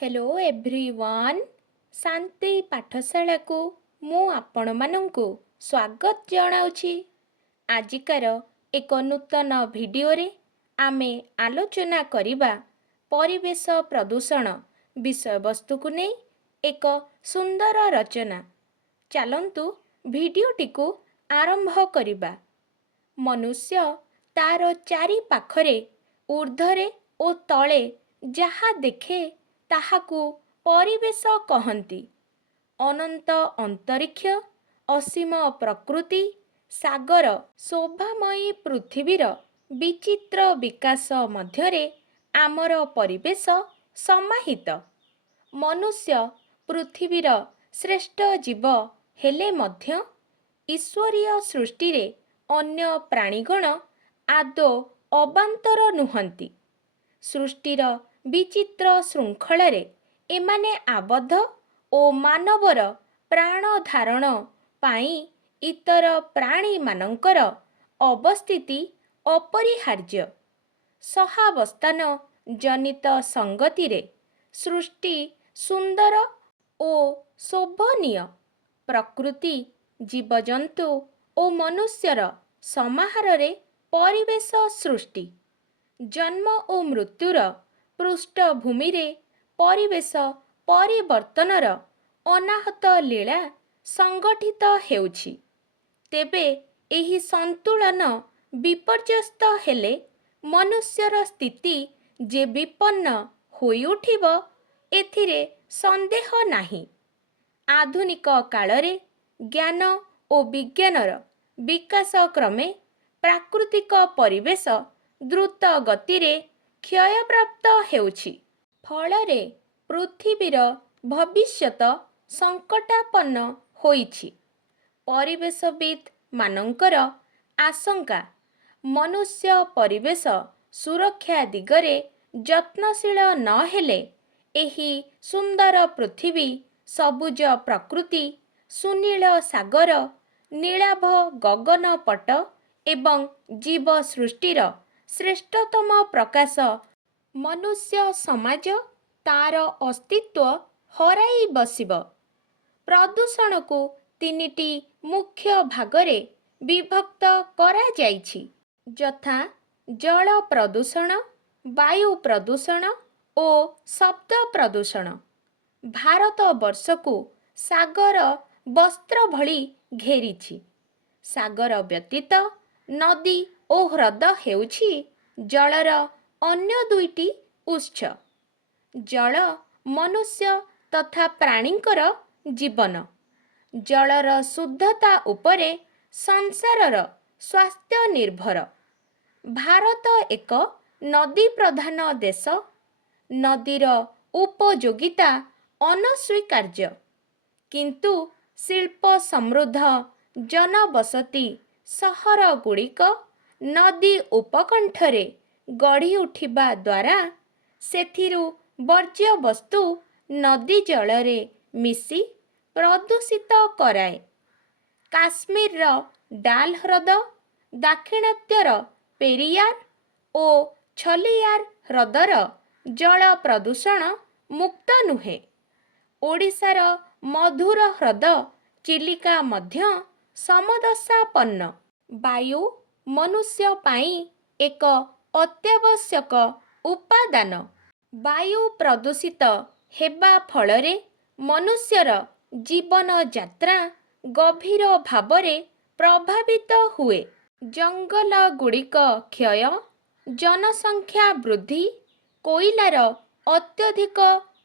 Hello everyone शांति पाठशाला को मु आपण मानंकु स्वागत जनाउछि। आजिकार एक नूतन भिडियो रे आमे आलोचना करिबा परिवेश प्रदूषण विषय वस्तु को नै एक सुंदर रचना। चलंतु भिडियोटी को आरंभ करिबा। मनुष्य तार चारि पाखरे ऊर्ध्वरे ओ तले जहा देखे ताहाकू परिवेश कहंती। अनंत अंतरिक्ष, असीम प्रकृति, सागर, शोभामयी पृथ्वीर विचित्र विकास मध्यरे आमर परिवेश समाहित। मनुष्य पृथ्वीर श्रेष्ठ जीव हेले मध्य ईश्वरीय सृष्टि रे अन्य प्राणीगण आदौ अबांतर नुहंती। सृष्टिर विचित्र श्रृंखलारे एमाने आबद्ध ओ मानवर प्राण धारण पाई इतर प्राणी मानंकर अवस्थिति अपरिहार्य। सहावस्थान जनित संगतिरे सृष्टि सुंदर ओ शोभनीय। प्रकृति जीवजंतु ओ मनुष्यर समाहारे परिवेश सृष्टि। जन्म ओ मृत्युर पृष्ठभूमि रे परिवेश परिवर्तनर अनाहत लीला संगठित हेउछि। तेबे एही संतुलन विपर्यस्त हेले मनुष्यर स्थिति जे विपन्न होई उठिब एथिरे संदेह नाही। आधुनिक कालरे ज्ञान ओ विज्ञानर विकास क्रमे प्राकृतिक परिवेश द्रुत गतिरे क्षयप्राप्त हेउछि। फलरे पृथ्वीर भविष्यत संकटापन्न होइछि। परिवेशविद मानंकर आशंका मनुष्य परिवेश सुरक्षा दिगरे यत्नशील न हेले एही सुंदर पृथ्वी, सबुज प्रकृति, सुनील सागर, नीलाभ गगन पट एवं जीव सृष्टिर श्रेष्ठतम प्रकाश मनुष्य समाज तार अस्तित्व हराई बसिब। प्रदूषण को तीनिटी मुख्य भागरे विभक्त करा जाइछि, यथा जल प्रदूषण, वायु प्रदूषण ओ शब्द प्रदूषण। भारत वर्ष को सागर वस्त्र भली घेरिछि। सागर व्यतीत नदी ओ ह्रद हेउछि जलर अन्य दुईटी उत्स। जल मनुष्य तथा प्राणींकर जीवन। जलर शुद्धता उपरे संसारर स्वास्थ्य निर्भर। भारत एक नदी प्रधान देश। नदीर उपयोगिता अनस्वीकार्य, किंतु शिल्प समृद्ध जनबसति सहर गुड़िक नदी उपकंठरे गढ़ी उठिबा द्वारा सेथिरु वर्ज्य वस्तु नदी जलरे मिसी प्रदूषित कराए। काश्मीर डाल ह्रद, दाक्षिणात्यर पेरियार ओ छलियार ह्रदर जल प्रदूषण मुक्त नुहे। ओडिशार मधुर ह्रद चिलिका मध्य समदशापन्न। वायु मनुष्य पाई एक अत्यावश्यक उपादान। वायु प्रदूषित हेबा फलरे मनुष्यर जीवन यात्रा गभीर भावरे प्रभावित हुए। जंगल गुड़िक क्षय, जनसंख्या वृद्धि, कोइलार अत्यधिक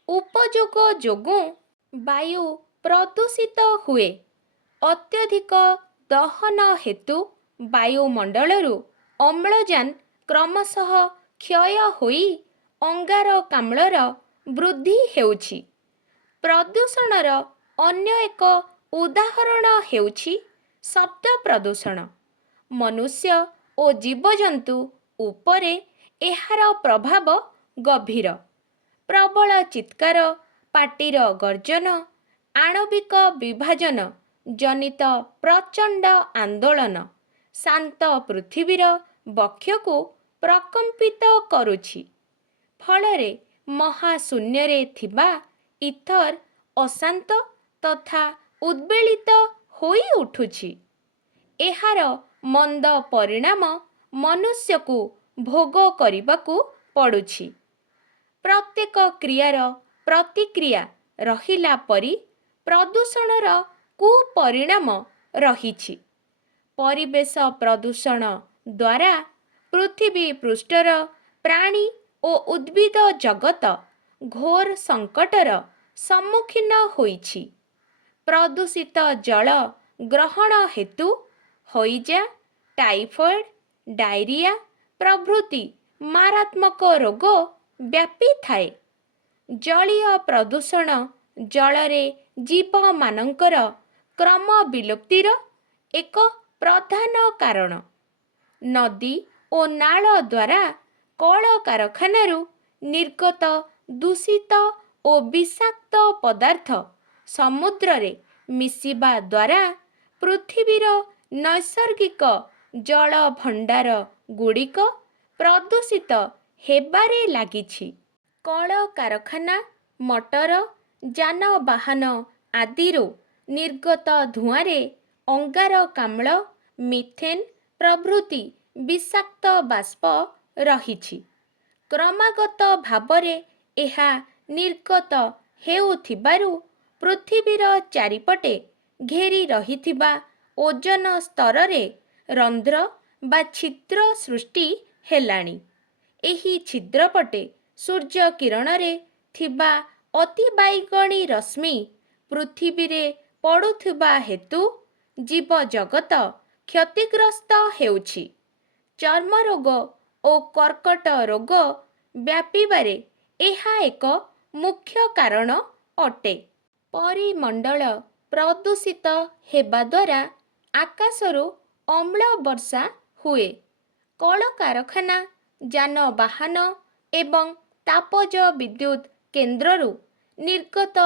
उपयोग जोगुं वायु प्रदूषित हुए। अत्यधिक दहन हेतु वायुमंडलरु अम्लजान क्रमशः क्षय होई अंगारकाम्लर वृद्धि हेउछि। प्रदूषणर अन्य एक उदाहरण हेउछि शब्द प्रदूषण। मनुष्य ओ जीवजंतु उपरे एहार प्रभाव गभीर। प्रबल चित्कार, पाटीर गर्जन, आणविक विभाजन जनित प्रचंड आंदोलन शांत पृथ्वीर बक्षको प्रकंपित करुछि। फलरे ମହାଶୂନ୍ୟରେ ଥିବା ଇଥର ଅଶାନ୍ତ ତଥା ଉଦ୍ବେଳିତ ହୋଇ ଉଠୁଛି। ଏହାର ମନ୍ଦ ପରିଣାମ ମନୁଷ୍ୟକୁ ଭୋଗ କରିବାକୁ ପଡ଼ୁଛି। ପ୍ରତ୍ୟେକ କ୍ରିୟାର ପ୍ରତିକ୍ରିୟା ରହିଲା ପରି ପ୍ରଦୂଷଣର କୁପରିଣାମ ରହିଛି। ପରିବେଶ ପ୍ରଦୂଷଣ ଦ୍ୱାରା ପୃଥିବୀ ପୃଷ୍ଠର ପ୍ରାଣୀ ଓ ଉଦ୍ଭିଦ ଜଗତ ଘୋର ସଙ୍କଟର ସମ୍ମୁଖୀନ ହୋଇଛି। ପ୍ରଦୂଷିତ ଜଳ ଗ୍ରହଣ ହେତୁ ହଇଜା, ଟାଇଫଏଡ୍, ଡାଇରିଆ ପ୍ରଭୃତି ମାରାତ୍ମକ ରୋଗ ବ୍ୟାପିଥାଏ। ଜଳୀୟ ପ୍ରଦୂଷଣ ଜଳରେ ଜୀବମାନଙ୍କର କ୍ରମ ବିଲୁପ୍ତିର ଏକ ପ୍ରଧାନ କାରଣ। ନଦୀ ଓ ନାଳ ଦ୍ୱାରା କଳକାରଖାନାରୁ ନିର୍ଗତ ଦୂଷିତ ଓ ବିଷାକ୍ତ ପଦାର୍ଥ ସମୁଦ୍ରରେ ମିଶିବା ଦ୍ୱାରା ପୃଥିବୀର ନୈସର୍ଗିକ ଜଳ ଭଣ୍ଡାର ଗୁଡ଼ିକ ପ୍ରଦୂଷିତ ହେବାରେ ଲାଗିଛି। କଳକାରଖାନା, ମଟର ଯାନବାହନ ଆଦିରୁ ନିର୍ଗତ ଧୂଆଁରେ ଅଙ୍ଗାରକାମ୍ଳ, ମିଥେନ୍ ପ୍ରଭୃତି ବିଷାକ୍ତ ବାଷ୍ପ ରହିଛି। କ୍ରମାଗତ ଭାବରେ ଏହା ନିର୍ଗତ ହେଉଥିବାରୁ ପୃଥିବୀର ଚାରିପଟେ ଘେରି ରହିଥିବା ଓଜୋନ ସ୍ତରରେ ରନ୍ଧ୍ର ବା ଛିଦ୍ର ସୃଷ୍ଟି ହେଲାଣି। ଏହି ଛିଦ୍ରପଟେ ସୂର୍ଯ୍ୟ କିରଣରେ ଥିବା ଅତିବାଇଗଣୀ ରଶ୍ମି ପୃଥିବୀରେ ପଡ଼ୁଥିବା ହେତୁ ଜୀବଜଗତ କ୍ଷତିଗ୍ରସ୍ତ ହେଉଛି। ଚର୍ମରୋଗ ଓ କର୍କଟ ରୋଗ ବ୍ୟାପିବାରେ ଏହା ଏକ ମୁଖ୍ୟ କାରଣ ଅଟେ। ପରିମଣ୍ଡଳ ପ୍ରଦୂଷିତ ହେବା ଦ୍ୱାରା ଆକାଶରୁ ଅମ୍ଳ ବର୍ଷା ହୁଏ। କଳକାରଖାନା, ଯାନବାହନ ଏବଂ ତାପଜ ବିଦ୍ୟୁତ୍ କେନ୍ଦ୍ରରୁ ନିର୍ଗତ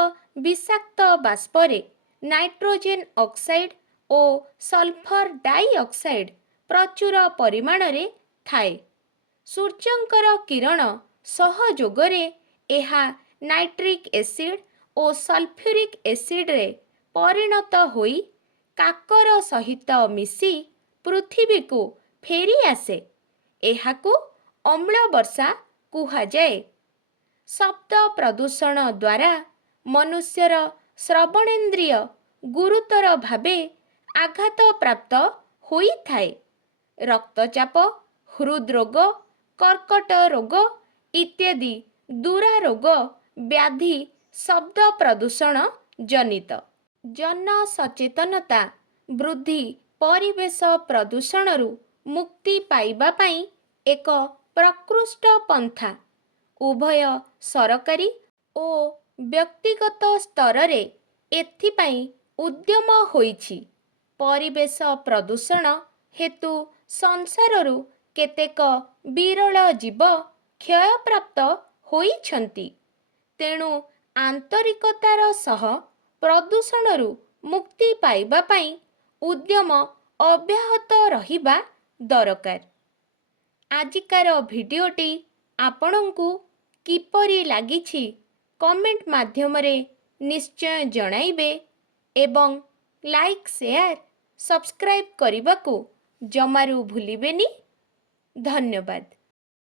ବିଷାକ୍ତ ବାଷ୍ପରେ ନାଇଟ୍ରୋଜେନ୍ ଅକ୍ସାଇଡ୍ ଓ ସଲଫର୍ ଡାଇଅକ୍ସାଇଡ୍ ପ୍ରଚୁର ପରିମାଣରେ ଥାଏ। ସୂର୍ଯ୍ୟଙ୍କର କିରଣ ସହଯୋଗରେ ଏହା ନାଇଟ୍ରିକ୍ ଏସିଡ୍ ଓ ସଲଫ୍ୟୁରିକ୍ ଏସିଡ୍ରେ ପରିଣତ ହୋଇ କାକର ସହିତ ମିଶି ପୃଥିବୀକୁ ଫେରି ଆସେ। ଏହାକୁ ଅମ୍ଳବର୍ଷା କୁହାଯାଏ। ଶବ୍ଦ ପ୍ରଦୂଷଣ ଦ୍ୱାରା ମନୁଷ୍ୟର ଶ୍ରବଣେନ୍ଦ୍ରିୟ ଗୁରୁତର ଭାବେ ଆଘାତପ୍ରାପ୍ତ ହୋଇଥାଏ। ରକ୍ତଚାପ, ହୃଦ୍ରୋଗ, କର୍କଟ ରୋଗ ଇତ୍ୟାଦି ଦୁରାରୋଗ ବ୍ୟାଧି ଶବ୍ଦ ପ୍ରଦୂଷଣ ଜନିତ। ଜନସଚେତନତା ବୃଦ୍ଧି ପରିବେଶ ପ୍ରଦୂଷଣରୁ ମୁକ୍ତି ପାଇବା ପାଇଁ ଏକ ପ୍ରକୃଷ୍ଟ ପନ୍ଥା। ଉଭୟ ସରକାରୀ ଓ ବ୍ୟକ୍ତିଗତ ସ୍ତରରେ ଏଥିପାଇଁ ଉଦ୍ୟମ ହୋଇଛି। ପରିବେଶ ପ୍ରଦୂଷଣ ହେତୁ ସଂସାରରୁ କେତେକ ବିରଳ ଜୀବ କ୍ଷୟପ୍ରାପ୍ତ ହୋଇଛନ୍ତି। ତେଣୁ ଆନ୍ତରିକତାର ସହ ପ୍ରଦୂଷଣରୁ ମୁକ୍ତି ପାଇବା ପାଇଁ ଉଦ୍ୟମ ଅବ୍ୟାହତ ରହିବା ଦରକାର। ଆଜିକାର ଭିଡ଼ିଓଟି ଆପଣଙ୍କୁ କିପରି ଲାଗିଛି କମେଣ୍ଟ ମାଧ୍ୟମରେ ନିଶ୍ଚୟ ଜଣାଇବେ ଏବଂ ଲାଇକ୍, ସେୟାର, ସବସ୍କ୍ରାଇବ୍ କରିବାକୁ ଜମାରୁ ଭୁଲିବେନି। ଧନ୍ୟବାଦ।